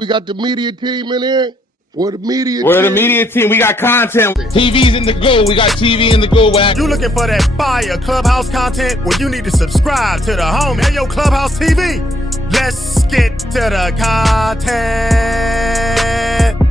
We got the media team in here. We're the media We're the team. media team. We got content. TV's in the go. We got TV in the go, Wack. You looking for that fire Clubhouse content? Well, you need to subscribe to the home. Hey, yo, Clubhouse TV. Let's get to the content.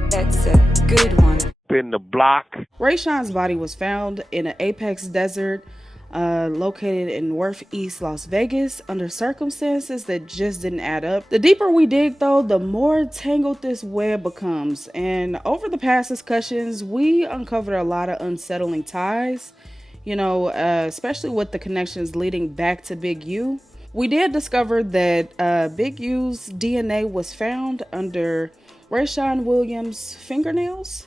That's a good one. In the block. Rayshawn's body was found in an apex desert located in northeast Las Vegas under circumstances that just didn't add up. The deeper we dig, though, the more tangled this web becomes. And over the past discussions, we uncovered a lot of unsettling ties, especially with the connections leading back to Big U. We did discover that Big U's DNA was found under Rayshawn Williams' fingernails,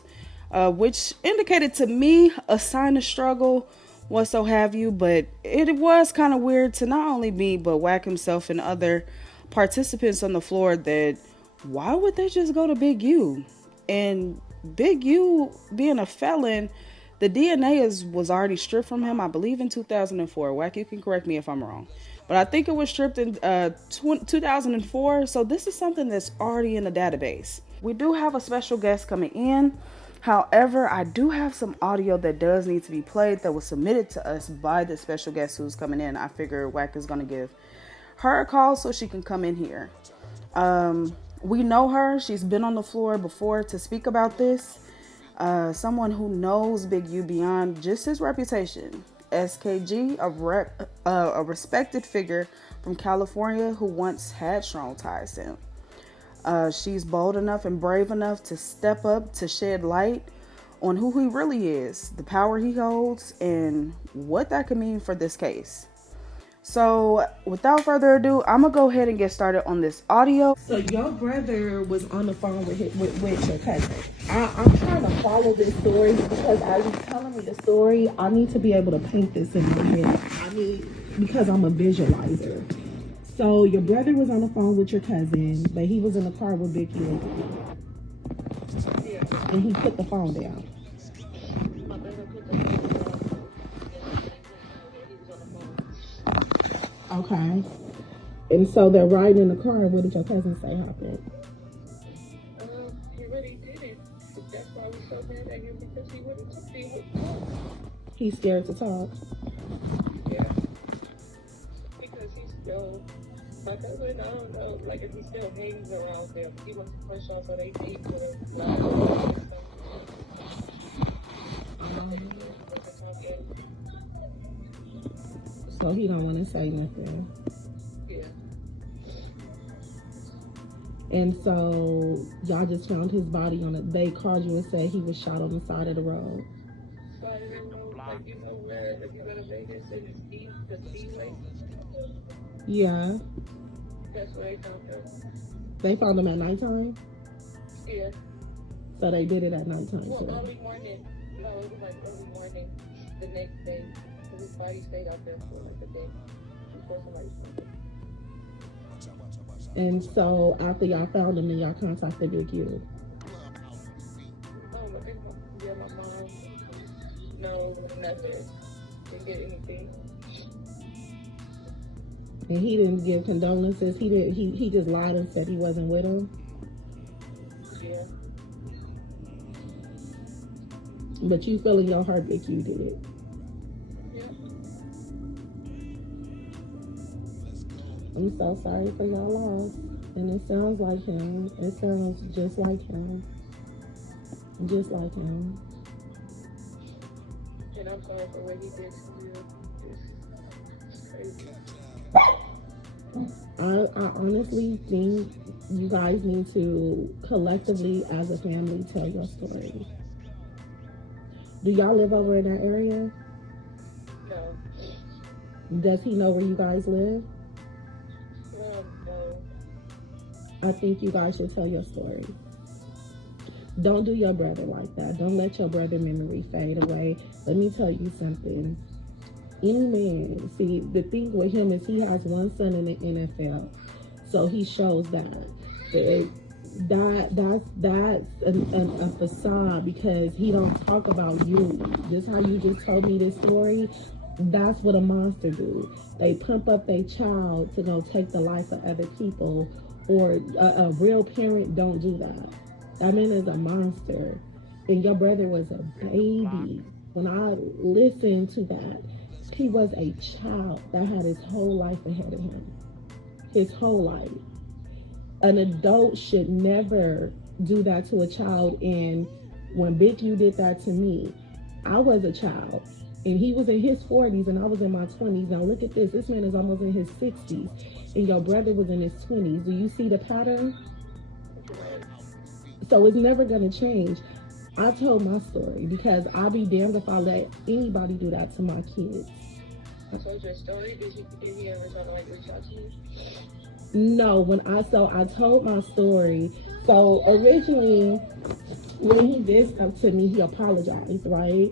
which indicated to me a sign of struggle, what so have you, but it was kind of weird to not only me, but Wack himself and other participants on the floor that why would they just go to Big U? And Big U being a felon, the DNA was already stripped from him, I believe in 2004. Wack, you can correct me if I'm wrong. But I think it was stripped in 2004, so this is something that's already in the database. We do have a special guest coming in. However, I do have some audio that does need to be played that was submitted to us by the special guest who's coming in. I figure Wack is going to give her a call so she can come in here. We know her. She's been on the floor before to speak about this. Someone who knows Big U beyond just his reputation. SKG, a respected figure from California who once had strong ties to him. She's bold enough and brave enough to step up to shed light on who he really is, the power he holds, and what that could mean for this case. So without further ado, I'm going to go ahead and get started on this audio. So your brother was on the phone with your cousin. I'm trying to follow this story because as you're telling me the story, I need to be able to paint this in my head. Because I'm a visualizer. So your brother was on the phone with your cousin, but he was in the car with Big U. And he put the phone down. Okay. And so they're riding in the car. What did your cousin say happened? He really didn't. That's why we're so mad at him, because he wouldn't talk. He's scared to talk. Yeah. Because he's still, my cousin, I don't know, like if he still hangs around them. He wants to push off so they date with him. So he don't want to say nothing. Yeah. And so y'all just found his body on it. They called you and said he was shot on the side of the road. So I didn't know, like, you know where, if you go to Vegas and the Speedway. Yeah. That's where they found him. They found him at nighttime? Yeah. So they did it at nighttime Well, too. early morning. No, it was like early morning the next day. His body stayed out there for like a day before somebody found him. And so after y'all found him, then y'all contacted Big U. Oh, yeah, my mom. No, nothing. Didn't get anything. And he didn't give condolences. He just lied and said he wasn't with him. Yeah. But you feel in your heart Big U did it. Yeah. I'm so sorry for your loss. And it sounds like him. It sounds just like him. Just like him. And I'm sorry for what he did to you. It's crazy. I honestly think you guys need to collectively as a family tell your story. Do y'all live over in that area? No. Does he know where you guys live? No. I think you guys should tell your story. Don't do your brother like that. Don't let your brother memory fade away. Let me tell you something. Any man, see, the thing with him is he has one son in the NFL. So he shows that. That's a facade because he don't talk about you. Just how you just told me this story, that's what a monster do. They pump up their child to go take the life of other people or a real parent don't do that. That man is a monster. And your brother was a baby. When I listened to that, he was a child that had his whole life ahead of him. His whole life. An adult should never do that to a child. And when Big U did that to me, I was a child. And he was in his 40s and I was in my 20s. Now look at this. This man is almost in his 60s. And your brother was in his 20s. Do you see the pattern? So it's never going to change. I told my story because I'll be damned if I let anybody do that to my kids. I told your story. Did he ever try to like reach out to you? No, I told my story. So originally, when he did stuff to me, he apologized, right?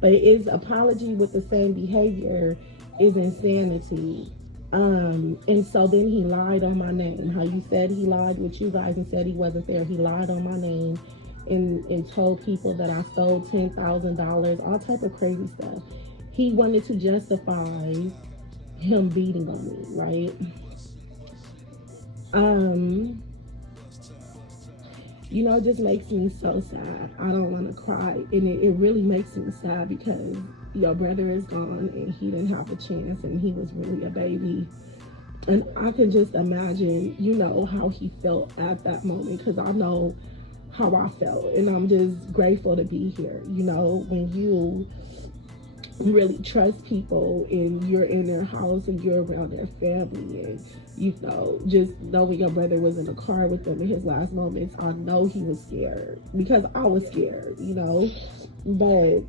But his apology with the same behavior is insanity. And so then he lied on my name. How you said he lied with you guys and said he wasn't there. He lied on my name and told people that I stole $10,000, all type of crazy stuff. He wanted to justify him beating on me, right? You know, it just makes me so sad. I don't want to cry. And it really makes me sad because your brother is gone and he didn't have a chance and he was really a baby. And I can just imagine, you know, how he felt at that moment because I know how I felt. And I'm just grateful to be here. You know, when you really trust people and you're in their house and you're around their family and, you know, just knowing your brother was in the car with them in his last moments, I know he was scared because I was scared, you know. But,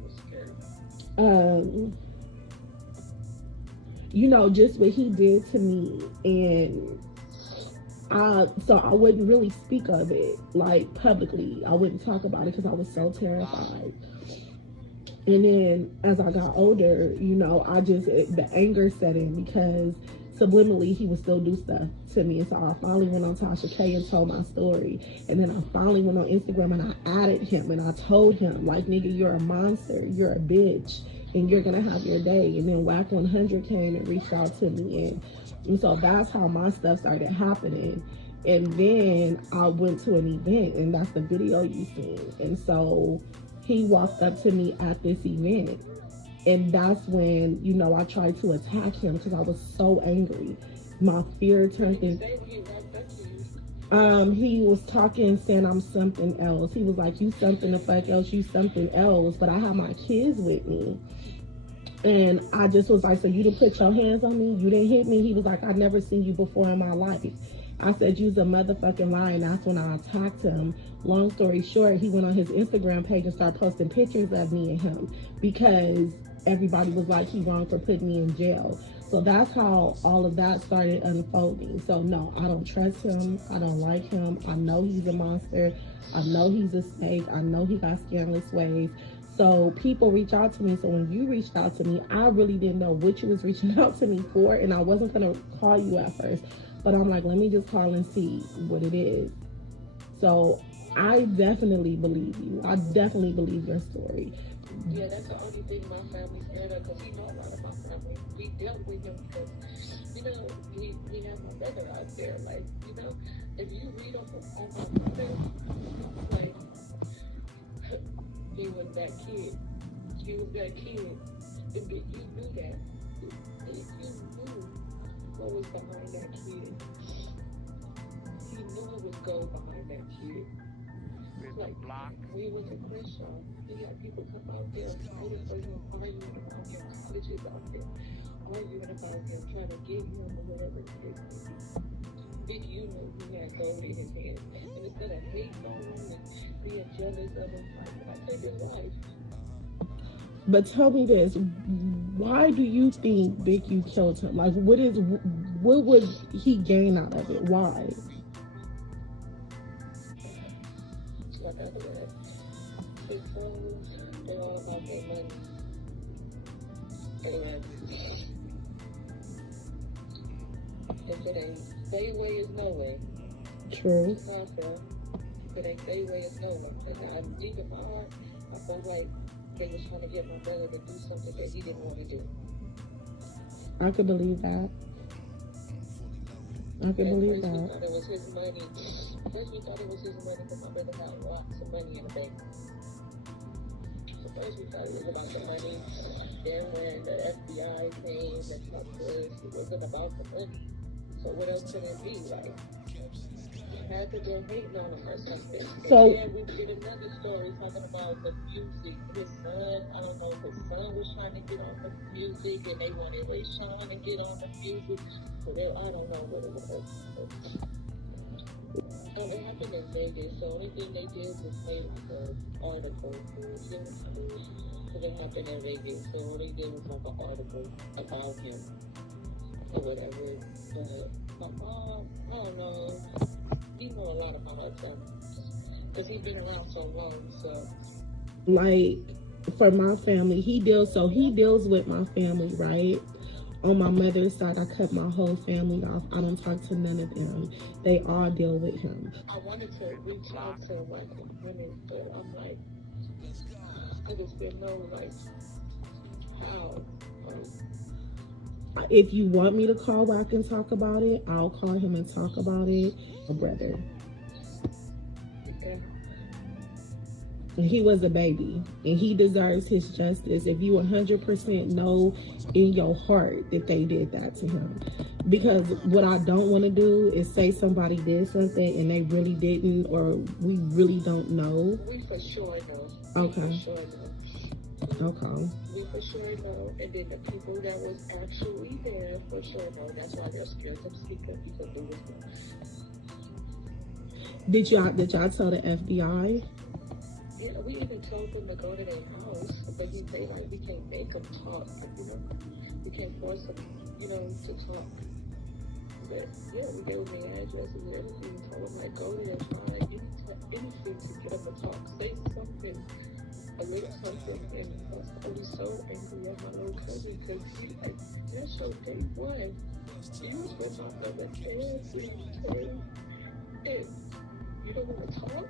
you know, just what he did to me, and so I wouldn't really speak of it like publicly. I wouldn't talk about it because I was so terrified. And then as I got older, you know, the anger set in because subliminally he would still do stuff to me. And so I finally went on Tasha K and told my story. And then I finally went on Instagram and I added him and I told him, like, nigga, you're a monster, you're a bitch, and you're gonna have your day. And then Wack 100 came and reached out to me, and so that's how my stuff started happening. And then I went to an event, and that's the video you seen. And so he walked up to me at this event, and that's when, you know, I tried to attack him because I was so angry. My fear turned into... he was talking, saying I'm something else. He was like, you something the fuck else, you something else. But I had my kids with me. And I just was like, so you didn't put your hands on me? You didn't hit me? He was like, I've never seen you before in my life. I said, you's a motherfucking lie, and that's when I attacked him. Long story short, he went on his Instagram page and started posting pictures of me and him because everybody was like, he wrong for putting me in jail. So that's how all of that started unfolding. So no, I don't trust him. I don't like him. I know he's a monster. I know he's a snake. I know he got scandalous ways. So people reach out to me. So when you reached out to me, I really didn't know what you was reaching out to me for. And I wasn't going to call you at first. But I'm like, let me just call and see what it is. So I definitely believe you. I definitely believe your story. Yeah, that's the only thing my family's scared of, because he know a lot of my family. We dealt with him because, you know, we have my brother out there. Like, you know, if you read on my brother, like, he was that kid. He was that kid. And you knew that. If you knew what was behind that kid, he knew what was gold behind that kid. Like, when he was a Christian, he had people come out there fighting for him, arguing about him, colleges out there, arguing about him, trying to get him or whatever it is. Did you know he had gold in his hand? And instead of hating on him and being jealous of him, like, I take his life. But tell me this, why do you think Big U killed him? Like, what would he gain out of it? Why? Like I said, his friends, they're all about their money. And if it ain't their way, is no way. True. If it ain't their way, is no way. And deep in my heart, I felt like they was trying to get my brother to do something that he didn't want to do. I could believe that. I can believe First we that. thought it was his money. First we thought it was his money because my brother had lots of money in the bank. So first we thought it was about the money. Then when the FBI came and talked to us, it wasn't about the money. So what else could it be? Like, had to go hating on him or something. So- And then we did another story talking about the music. His son, I don't know if his son was trying to get on the music and they wanted Rayshawn to get on the music. So I don't know what it was. It happened in Vegas. So only thing they did was make an article. So it happened in Vegas. So all they did was like an article about him or whatever. But my mom, I don't know. He know a lot about our family because he's been around so long. So, like, for my family, he deals with my family, right? On my mother's side, I cut my whole family off. I don't talk to none of them. They all deal with him. I wanted to reach out to Wack ENT, but I'm like, I just didn't know, like, how. If you want me to call Wack and talk about it, I'll call him and talk about it. My brother. Okay. He was a baby, and he deserves his justice. If you 100% know in your heart that they did that to him. Because what I don't want to do is say somebody did something and they really didn't, or we really don't know. We for sure know. Okay. We for sure know. Okay. We for sure know. And then the people that was actually there for sure know. That's why they're scared to speak up because they was there. Did y'all tell the FBI? Yeah, we even told them to go to their house, but they like, we can't make them talk, you know. We can't force them, you know, to talk. But yeah, we gave them their addresses and everything. Told them like, go to their tribe, anything to get them to talk. Say something, a little something. And I was so angry at my little cousin because that's your day one. You was with my brother, and you don't want to talk.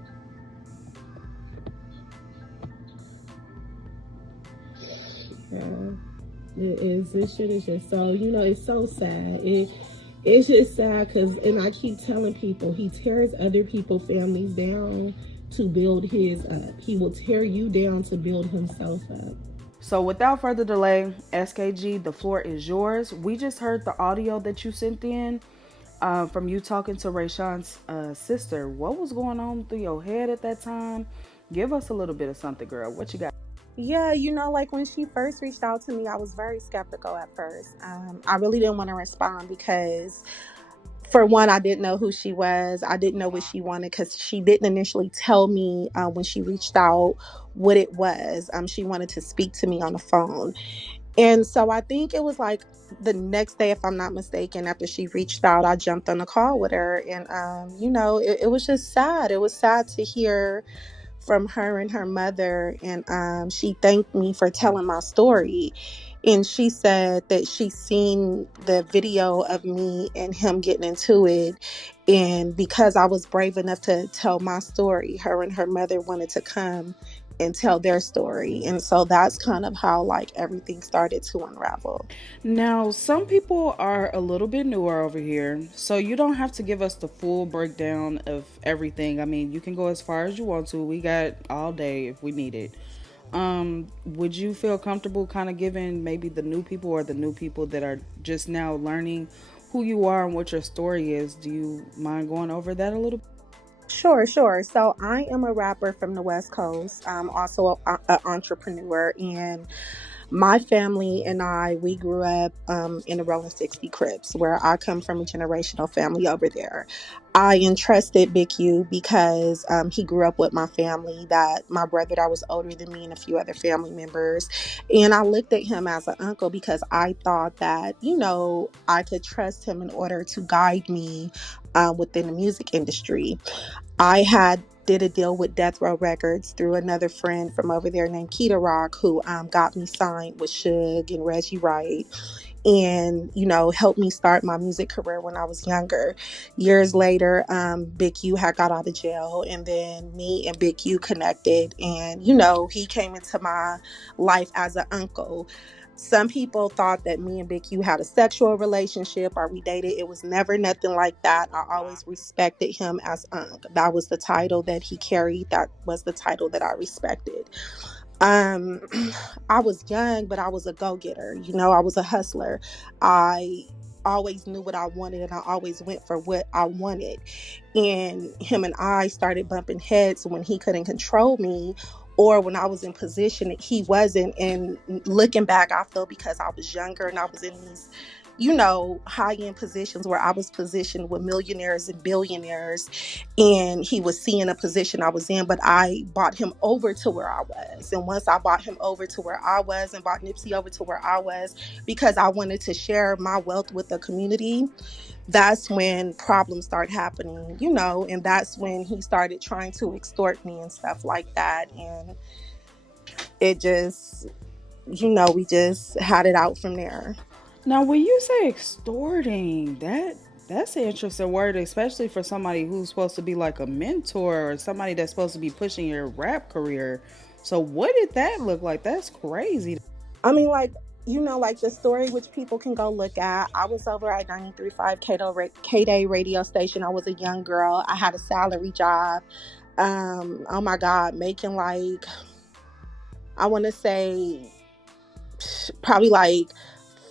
This shit is just so, it's so sad. It's just sad because, and I keep telling people, he tears other people's families down to build his up. He will tear you down to build himself up. So without further delay, SKG, the floor is yours. We just heard the audio that you sent in from you talking to Rayshawn's sister. What was going on through your head at that time? Give us a little bit of something, girl. What you got? Yeah, like when she first reached out to me, I was very skeptical at first. I really didn't want to respond because, for one, I didn't know who she was. I didn't know what she wanted because she didn't initially tell me when she reached out what it was. She wanted to speak to me on the phone. And so I think it was like the next day, if I'm not mistaken, after she reached out, I jumped on a call with her. And, it was just sad. It was sad to hear from her and her mother, and she thanked me for telling my story. And she said that she seen the video of me and him getting into it, and because I was brave enough to tell my story, her and her mother wanted to come and tell their story. And so that's kind of how everything started to unravel. Now, some people are a little bit newer over here, so you don't have to give us the full breakdown of everything. I mean, you can go as far as you want to. We got all day if we need it. Would you feel comfortable kind of giving maybe the new people or the new people that are just now learning who you are and what your story is? Do you mind going over that a little bit? Sure. So I am a rapper from the West Coast. I'm also an entrepreneur, and my family and we grew up in the Rolling 60 Crips, where I come from a generational family over there. I entrusted Big U because he grew up with my family, that my brother that was older than me and a few other family members. And I looked at him as an uncle because I thought that, I could trust him in order to guide me within the music industry. I did a deal with Death Row Records through another friend from over there named Keita Rock, who got me signed with Suge and Reggie Wright. and helped me start my music career when I was younger. Years later, Big U had got out of jail, and then me and Big U connected, and he came into my life as an uncle. Some people thought that me and Big U had a sexual relationship or we dated. It was never nothing like that. I always respected him as Unc. That was the title that he carried. That was the title that I respected. um I was young, but I was a go-getter. I was a hustler. I always knew what I wanted, and I always went for what I wanted. And him and I started bumping heads when he couldn't control me, or when I was in position that he wasn't. And looking back, I feel because I was younger and I was in these high end positions where I was positioned with millionaires and billionaires, and he was seeing a position I was in, but I bought him over to where I was. And once I bought him over to where I was and bought Nipsey over to where I was, because I wanted to share my wealth with the community, that's when problems start happening, and that's when he started trying to extort me and stuff like that. And it just, we just had it out from there. Now, when you say extorting, that's an interesting word, especially for somebody who's supposed to be like a mentor or somebody that's supposed to be pushing your rap career. So, what did that look like? That's crazy. I mean, like, like the story, which people can go look at. I was over at 93.5 K-Day radio station. I was a young girl. I had a salary job. Oh my God, making like, I want to say probably like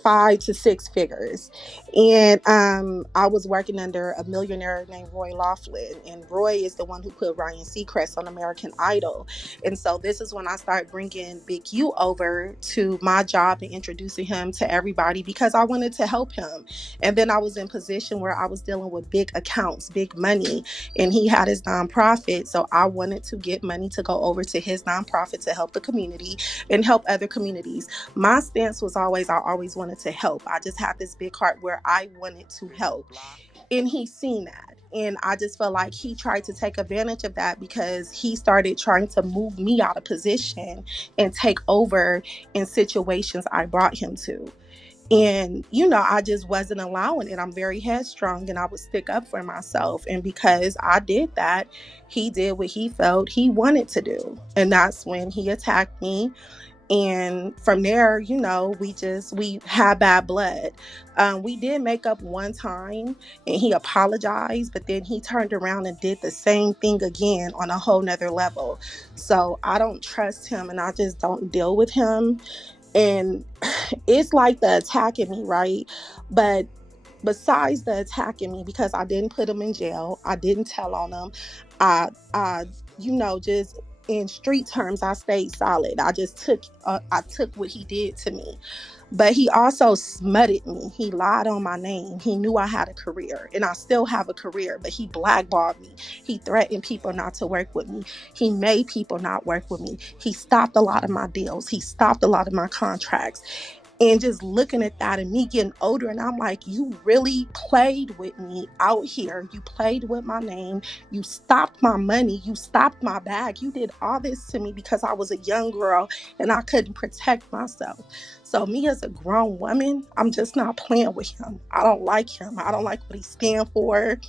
5 to 6 figures. And I was working under a millionaire named Roy Laughlin, and Roy is the one who put Ryan Seacrest on American Idol. And so this is when I started bringing Big U over to my job and introducing him to everybody, because I wanted to help him. And then I was in position where I was dealing with big accounts, big money, and he had his nonprofit. So I wanted to get money to go over to his nonprofit to help the community and help other communities. My stance was always, I always wanted to help. I just had this big heart where I wanted to help. And he seen that. And I just felt like he tried to take advantage of that, because he started trying to move me out of position and take over in situations I brought him to. And, I just wasn't allowing it. I'm very headstrong and I would stick up for myself. And because I did that, he did what he felt he wanted to do. And that's when he attacked me. And from there, we had bad blood. We did make up one time and he apologized, but then he turned around and did the same thing again on a whole nother level. So I don't trust him, and I just don't deal with him. And it's like the attacking me, right? But besides the attacking me, because I didn't put him in jail, I didn't tell on him, I just in street terms, I stayed solid. I just took what he did to me. But he also smutted me. He lied on my name. He knew I had a career, and I still have a career, but he blackballed me. He threatened people not to work with me. He made people not work with me. He stopped a lot of my deals. He stopped a lot of my contracts. And just looking at that and me getting older, and I'm like, you really played with me out here. You played with my name. You stopped my money. You stopped my bag. You did all this to me because I was a young girl and I couldn't protect myself. So me as a grown woman, I'm just not playing with him. I don't like him. I don't like what he stands for.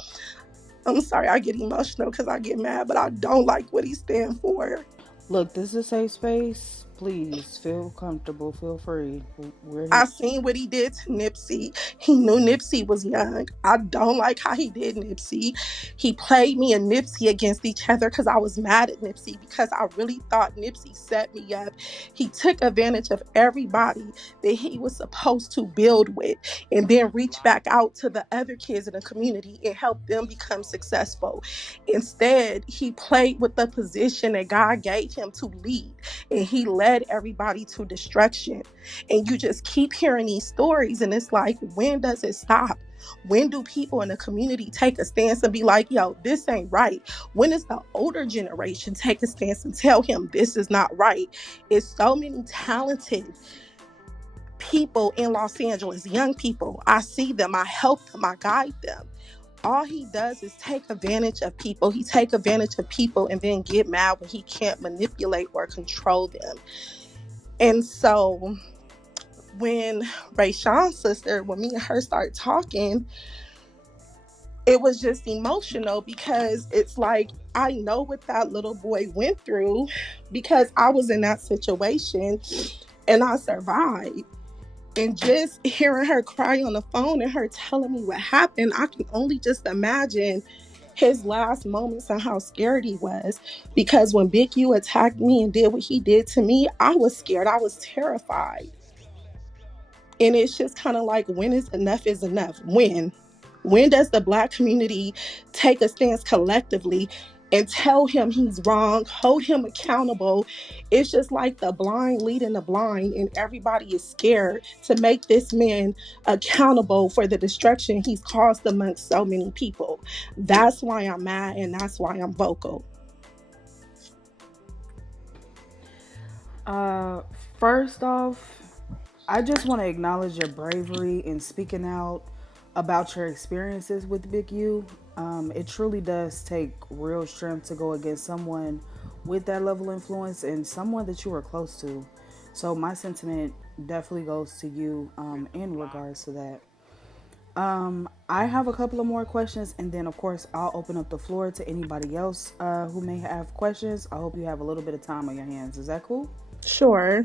I'm sorry, I get emotional because I get mad, but I don't like what he stands for. Look, this is a safe space. Please feel comfortable. Feel free. We're here. I seen what he did to Nipsey. He knew Nipsey was young. I don't like how he did Nipsey. He played me and Nipsey against each other because I was mad at Nipsey, because I really thought Nipsey set me up. He took advantage of everybody that he was supposed to build with, and then reach back out to the other kids in the community and help them become successful. Instead, he played with the position that God gave him to lead, and he led everybody to destruction. And you just keep hearing these stories, and it's like, when does it stop? When do people in the community take a stance and be like, yo, this ain't right? When does the older generation take a stance and tell him this is not right? It's so many talented people in Los Angeles, young people. I see them, I help them, I guide them. All he does is take advantage of people. He take advantage of people and then get mad when he can't manipulate or control them. And so when Rayshawn's sister, when me and her started talking, it was just emotional because it's like, I know what that little boy went through because I was in that situation and I survived. And just hearing her cry on the phone and her telling me what happened, I can only just imagine his last moments and how scared he was. Because when Big U attacked me and did what he did to me, I was scared. I was terrified. And it's just kind of like, when is enough? When does the Black community take a stance collectively and tell him he's wrong, hold him accountable? It's just like the blind leading the blind, and everybody is scared to make this man accountable for the destruction he's caused amongst so many people. That's why I'm mad, and that's why I'm vocal. First off, I just want to acknowledge your bravery in speaking out about your experiences with Big U. It truly does take real strength to go against someone with that level of influence and someone that you were close to. So my sentiment definitely goes to you in regards to that. I have a couple of more questions, and then of course I'll open up the floor to anybody else who may have questions. I hope you have a little bit of time on your hands. Is that cool? Sure.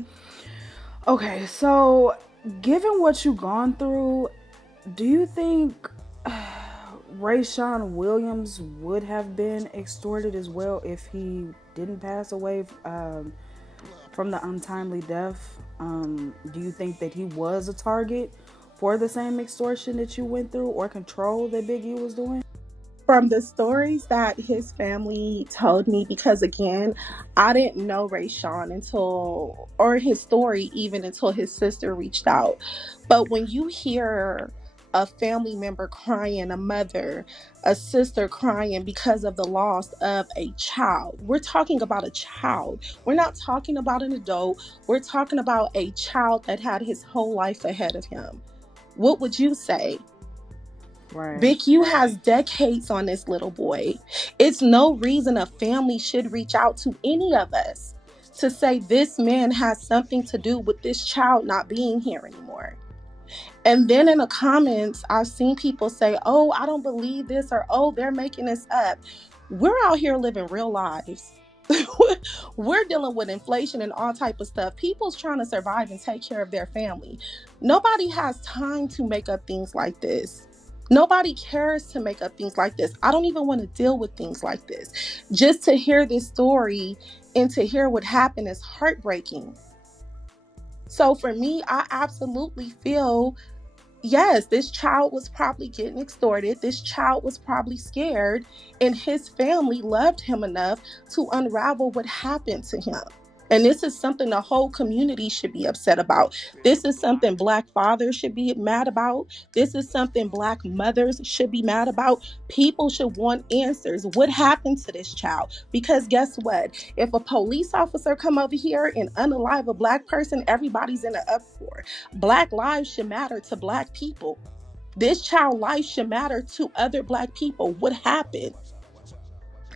Okay, so given what you've gone through, do you think Rayshawn Williams would have been extorted as well if he didn't pass away from the untimely death? Do you think that he was a target for the same extortion that you went through or control that Big U was doing? From the stories that his family told me, because again, I didn't know Rayshawn until, or his story even until his sister reached out. But when you hear a family member crying, a mother, a sister crying because of the loss of a child, we're talking about a child. We're not talking about an adult. We're talking about a child that had his whole life ahead of him. What would you say? Right. Big U has decades on this little boy. It's no reason a family should reach out to any of us to say this man has something to do with this child not being here anymore. And then in the comments, I've seen people say, oh, I don't believe this, or oh, they're making this up. We're out here living real lives. We're dealing with inflation and all type of stuff. People's trying to survive and take care of their family. Nobody has time to make up things like this. Nobody cares to make up things like this. I don't even want to deal with things like this. Just to hear this story and to hear what happened is heartbreaking. So for me, I absolutely feel, yes, this child was probably getting extorted. This child was probably scared, and his family loved him enough to unravel what happened to him. And this is something the whole community should be upset about. This is something Black fathers should be mad about. This is something Black mothers should be mad about. People should want answers. What happened to this child? Because guess what? If a police officer come over here and unalive a Black person, everybody's in an uproar. Black lives should matter to Black people. This child life should matter to other Black people. What happened?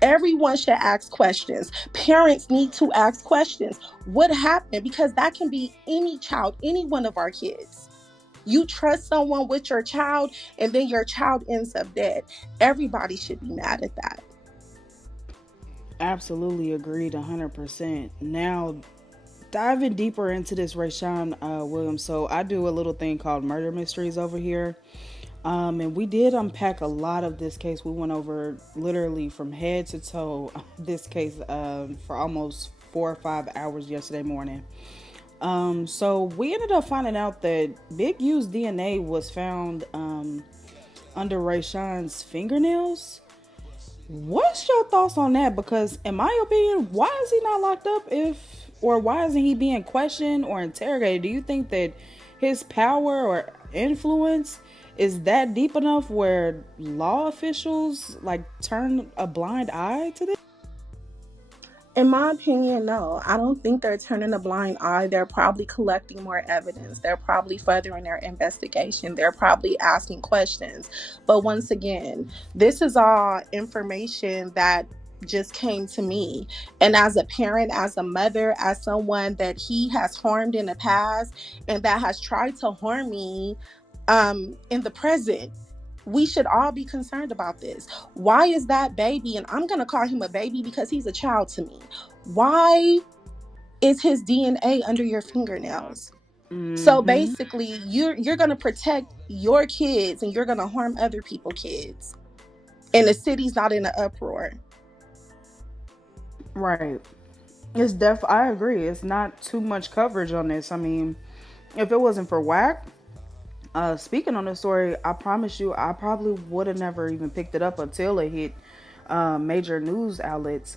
Everyone should ask questions. Parents need to ask questions. What happened? Because that can be any child, any one of our kids. You trust someone with your child, and then your child ends up dead. Everybody should be mad at that. Absolutely agreed 100%. Now, diving deeper into this Rayshawn Williams. So I do a little thing called murder mysteries over here. And we did unpack a lot of this case. We went over literally from head to toe this case for almost 4 or 5 hours yesterday morning. So we ended up finding out that Big U's DNA was found under Rayshawn's fingernails. What's your thoughts on that? Because in my opinion, why is he not locked up or why isn't he being questioned or interrogated? Do you think that his power or influence is that deep enough where law officials like turn a blind eye to this? In my opinion, no. I don't think they're turning a blind eye. They're probably collecting more evidence. They're probably furthering their investigation. They're probably asking questions. But once again, this is all information that just came to me. And as a parent, as a mother, as someone that he has harmed in the past and that has tried to harm me in the present, we should all be concerned about this. Why is that baby, and I'm going to call him a baby because he's a child to me, why is his DNA under your fingernails? So basically, you're going to protect your kids and you're going to harm other people's kids, and the city's not in an uproar. Right. I agree. It's not too much coverage on this. I mean, if it wasn't for Wack, speaking on the story, I promise you, I probably would have never even picked it up until it hit major news outlets.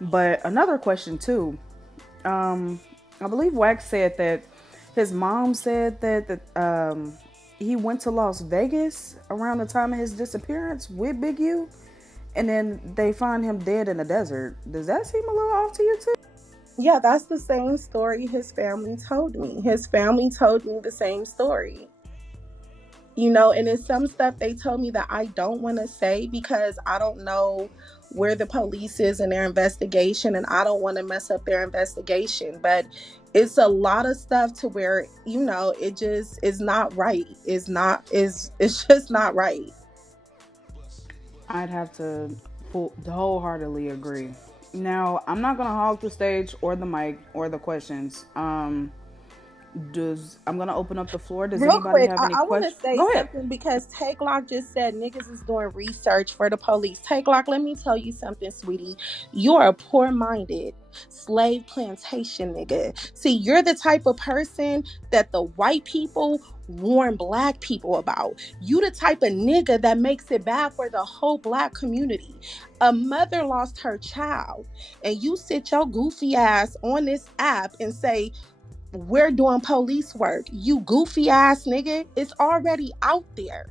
But another question too. I believe Wack said that his mom said that he went to Las Vegas around the time of his disappearance with Big U, and then they find him dead in the desert. Does that seem a little off to you too? Yeah, that's the same story his family told me. His family told me the same story. You know, and it's some stuff they told me that I don't want to say because I don't know where the police is in their investigation and I don't want to mess up their investigation. But it's a lot of stuff to where, you know, it just is not right. It's just not right. I'd have to wholeheartedly agree. Now, I'm not gonna hog the stage or the mic or the questions. Does I'm gonna open up the floor. Does Real anybody quick, have any I want to questions? say Go ahead. something because Tay Glock just said niggas is doing research for the police. Tay Glock, let me tell you something, sweetie. You're a poor-minded slave plantation nigga. See, you're the type of person that the white people warn black people about. You the type of nigga that makes it bad for the whole black community. A mother lost her child, and you sit your goofy ass on this app and say, we're doing police work. You goofy ass nigga. It's already out there.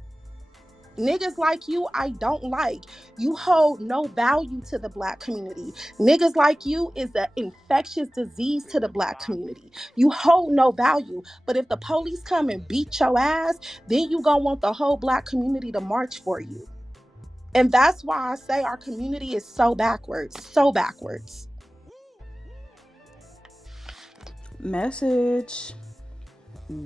Niggas like you, I don't like. You hold no value to the black community. Niggas like you is an infectious disease to the black community. You hold no value. But if the police come and beat your ass, then you gonna want the whole black community to march for you. And that's why I say our community is so backwards. So backwards. Message.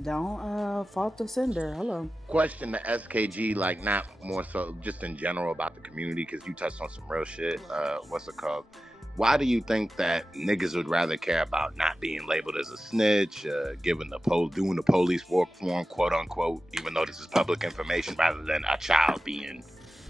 Don't fault the sender. Hello. Question to SKG, like not more so just in general about the community, because you touched on some real shit. What's it called? Why do you think that niggas would rather care about not being labeled as a snitch, doing the police work for them, quote unquote, even though this is public information, rather than a child being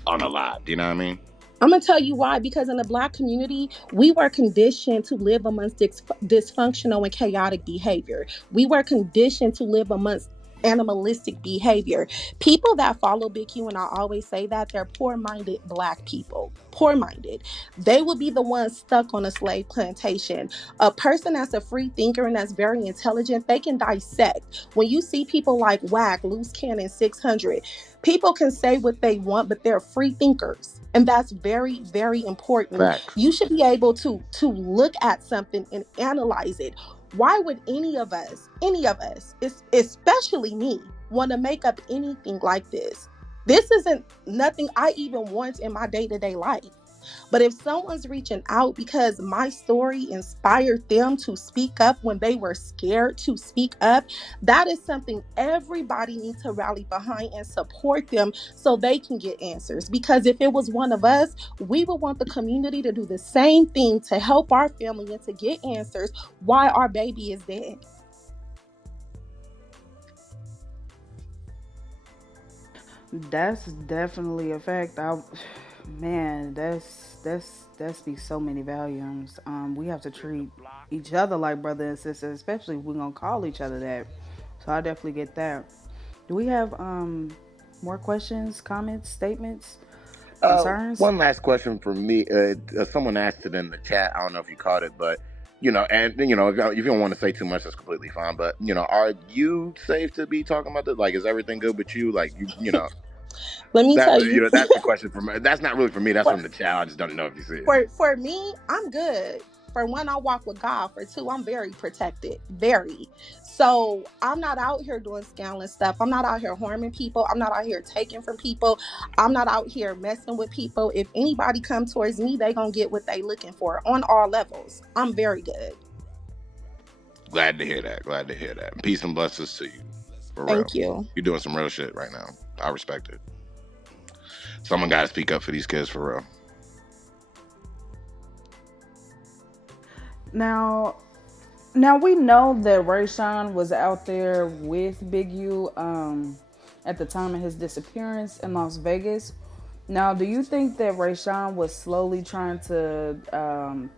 unalive? Do you know what I mean? I'm gonna tell you why. Because in the black community, we were conditioned to live amongst dysfunctional and chaotic behavior. We were conditioned to live amongst animalistic behavior. People that follow Big Q, and I always say that, they're poor-minded black people. Poor-minded. They will be the ones stuck on a slave plantation. A person that's a free thinker and that's very intelligent, they can dissect. When you see people like Wack, Loose Cannon 600, people can say what they want, but they're free thinkers. And that's very, very important. Facts. You should be able to look at something and analyze it. Why would any of us, especially me, want to make up anything like this? This isn't nothing I even want in my day-to-day life. But if someone's reaching out because my story inspired them to speak up when they were scared to speak up, that is something everybody needs to rally behind and support them so they can get answers. Because if it was one of us, we would want the community to do the same thing to help our family and to get answers why our baby is dead. That's definitely a fact. Man, that speaks so many volumes. We have to treat each other like brother and sister, especially if we're gonna call each other that. So I definitely get that. Do we have more questions, comments, statements, concerns? One last question for me. Someone asked it in the chat. I don't know if you caught it, but if you don't want to say too much, that's completely fine. But are you safe to be talking about this? Like, is everything good with you? Like, Let me tell you. That's the question from. That's not really for me. That's from the chat. I just don't know if you see it. For me, I'm good. For one, I walk with God. For two, I'm very protected. Very. So I'm not out here doing scandalous stuff. I'm not out here harming people. I'm not out here taking from people. I'm not out here messing with people. If anybody come towards me, they gonna get what they looking for on all levels. I'm very good. Glad to hear that. Glad to hear that. Peace and blessings to you. For real. Thank you. You're doing some real shit right now. I respect it. Someone got to speak up for these kids for real. Now we know that Rayshawn was out there with Big U at the time of his disappearance in Las Vegas. Now, do you think that Rayshawn was slowly trying to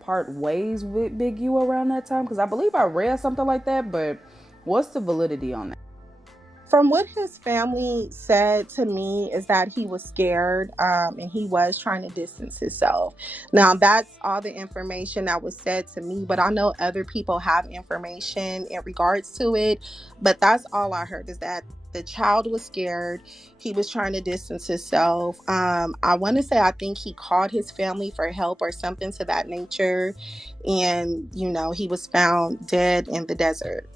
part ways with Big U around that time? Because I believe I read something like that, but what's the validity on that? From what his family said to me is that he was scared and he was trying to distance himself. Now, that's all the information that was said to me, but I know other people have information in regards to it. But that's all I heard, is that the child was scared. He was trying to distance himself. I want to say, I think he called his family for help or something to that nature. And, you know, he was found dead in the desert.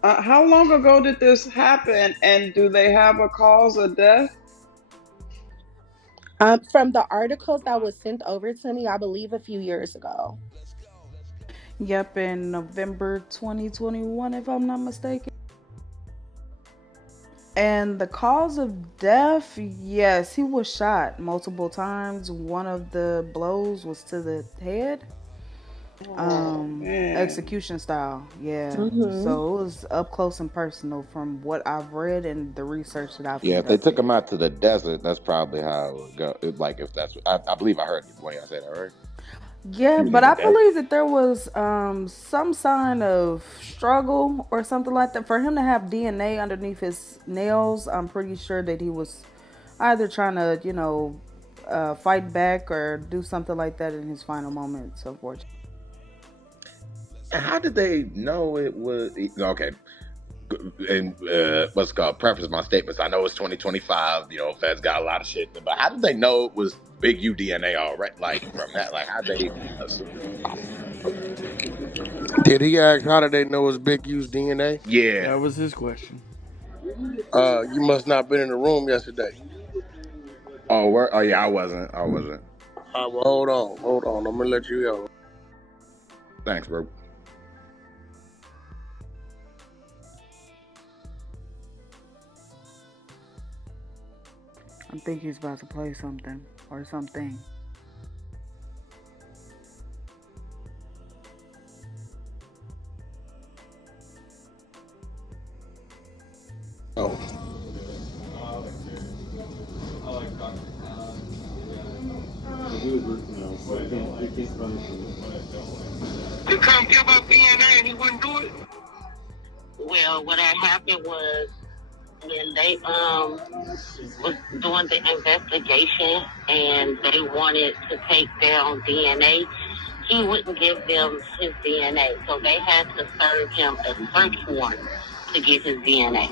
How long ago did this happen, and do they have a cause of death? From the articles that was sent over to me, I believe a few years ago. Yep, in November 2021, if I'm not mistaken. And the cause of death, yes, he was shot multiple times. One of the blows was to the head. Execution style, yeah. Mm-hmm. So it was up close and personal from what I've read and the research that I've Yeah, if they conducted. took him out to the desert, that's probably how it would go. Like, if that's, I believe I heard one of y'all say that, right? Yeah, He was but in the I desert. believe that there was some sign of struggle or something like that. For him to have DNA underneath his nails, I'm pretty sure that he was either trying to, fight back or do something like that in his final moments, unfortunately. And how did they know it was okay? And what's it called? Preface my statements. I know it's 2025. You know, Feds got a lot of shit, but how did they know it was Big U DNA already? Like from that, like how they assume? Did he ask how did they know it was Big U's DNA? Yeah. That was his question. You must not been in the room yesterday. Oh yeah, I wasn't. Well, hold on. I'm gonna let you go. Thanks, bro. I think he's about to play something or something. Oh. You come give up DNA and he wouldn't do it? Well, what had happened was when they was doing the investigation and they wanted to take down DNA, he wouldn't give them his DNA. So they had to serve him a search warrant to get his DNA.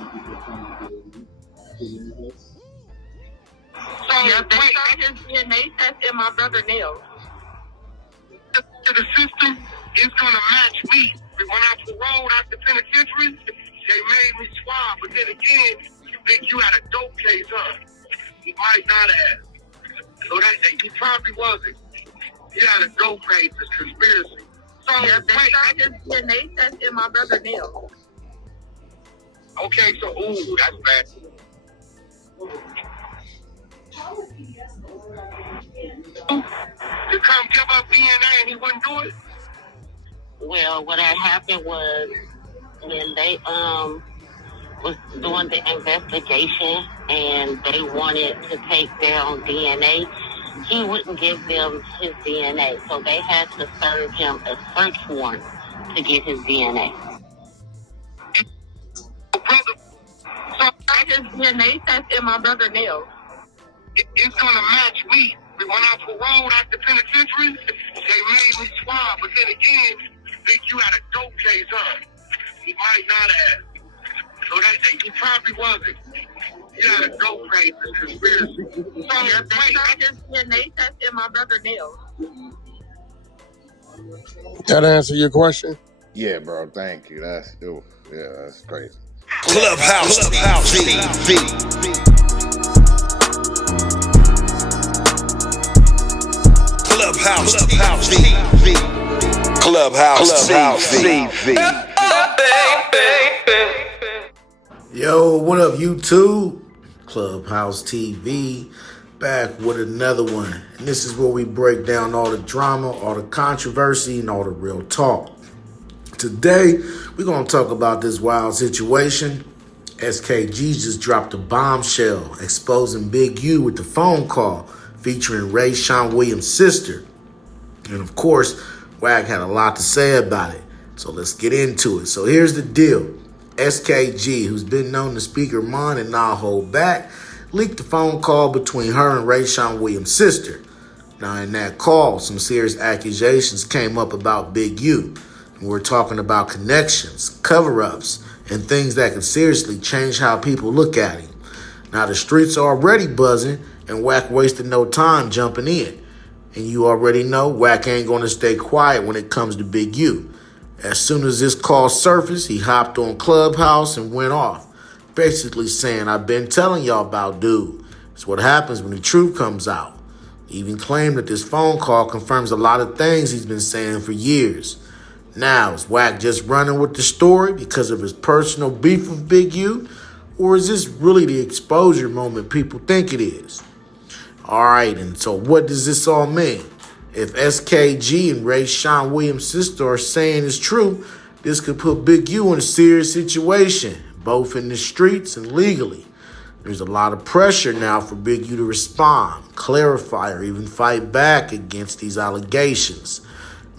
So yeah, they got his DNA test in my brother nails. To the system is gonna match me. When I paroled out the penitentiary, they made me swab, but then again, you think you had a dope case, huh? He might not have. So that he probably wasn't. He had a dope case, a conspiracy. So yeah, they got his DNA test in my brother nails. Okay, so that's bad. To come give up DNA and he wouldn't do it? Well, what had happened was when they was doing the investigation and they wanted to take down DNA, he wouldn't give them his DNA. So they had to serve him a search warrant to get his DNA. So his DNA test in my brother nails. It's gonna match me. When I paroled out the penitentiary, they made me swab, but then again, you think you had a dope case, huh? He might not have. So that he probably wasn't. He had a dope case, a conspiracy. So yeah, they got his DNA test in my brother's nails. That answer your question? Yeah, bro. Thank you. That's crazy. Clubhouse TV. Clubhouse TV. Clubhouse TV. Yo, what up, YouTube? Clubhouse TV, back with another one. And this is where we break down all the drama, all the controversy, and all the real talk. Today, we're going to talk about this wild situation. SKG just dropped a bombshell exposing Big U with the phone call featuring Rayshawn Williams' sister. And of course, Wack had a lot to say about it. So let's get into it. So here's the deal. SKG, who's been known to speak her mind and not hold back, leaked the phone call between her and Rayshawn Williams' sister. Now, in that call, some serious accusations came up about Big U. And we're talking about connections, cover-ups, and things that can seriously change how people look at him. Now, the streets are already buzzing, and Wack wasted no time jumping in. And you already know Wack ain't going to stay quiet when it comes to Big U. As soon as this call surfaced, he hopped on Clubhouse and went off, basically saying, I've been telling y'all about dude. It's what happens when the truth comes out. He even claimed that this phone call confirms a lot of things he's been saying for years. Now, is Wack just running with the story because of his personal beef with Big U? Or is this really the exposure moment people think it is? All right, and so what does this all mean? If SKG and Rayshawn Williams' sister are saying it's true, this could put Big U in a serious situation, both in the streets and legally. There's a lot of pressure now for Big U to respond, clarify, or even fight back against these allegations.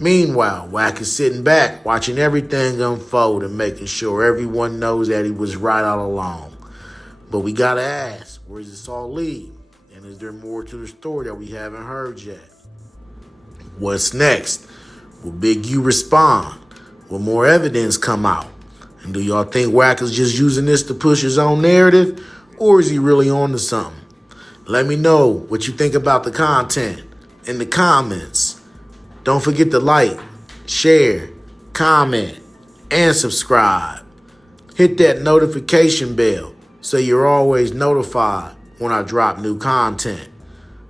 Meanwhile, Wack is sitting back, watching everything unfold and making sure everyone knows that he was right all along. But we gotta ask, where does this all lead? And is there more to the story that we haven't heard yet? What's next? Will Big U respond? Will more evidence come out? And do y'all think Wack is just using this to push his own narrative? Or is he really on to something? Let me know what you think about the content in the comments. Don't forget to like, share, comment, and subscribe. Hit that notification bell so you're always notified when I drop new content.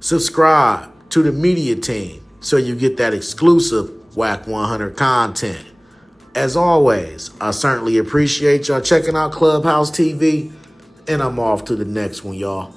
Subscribe to the media team so you get that exclusive Wack 100 content. As always, I certainly appreciate y'all checking out Clubhouse TV, and I'm off to the next one, y'all.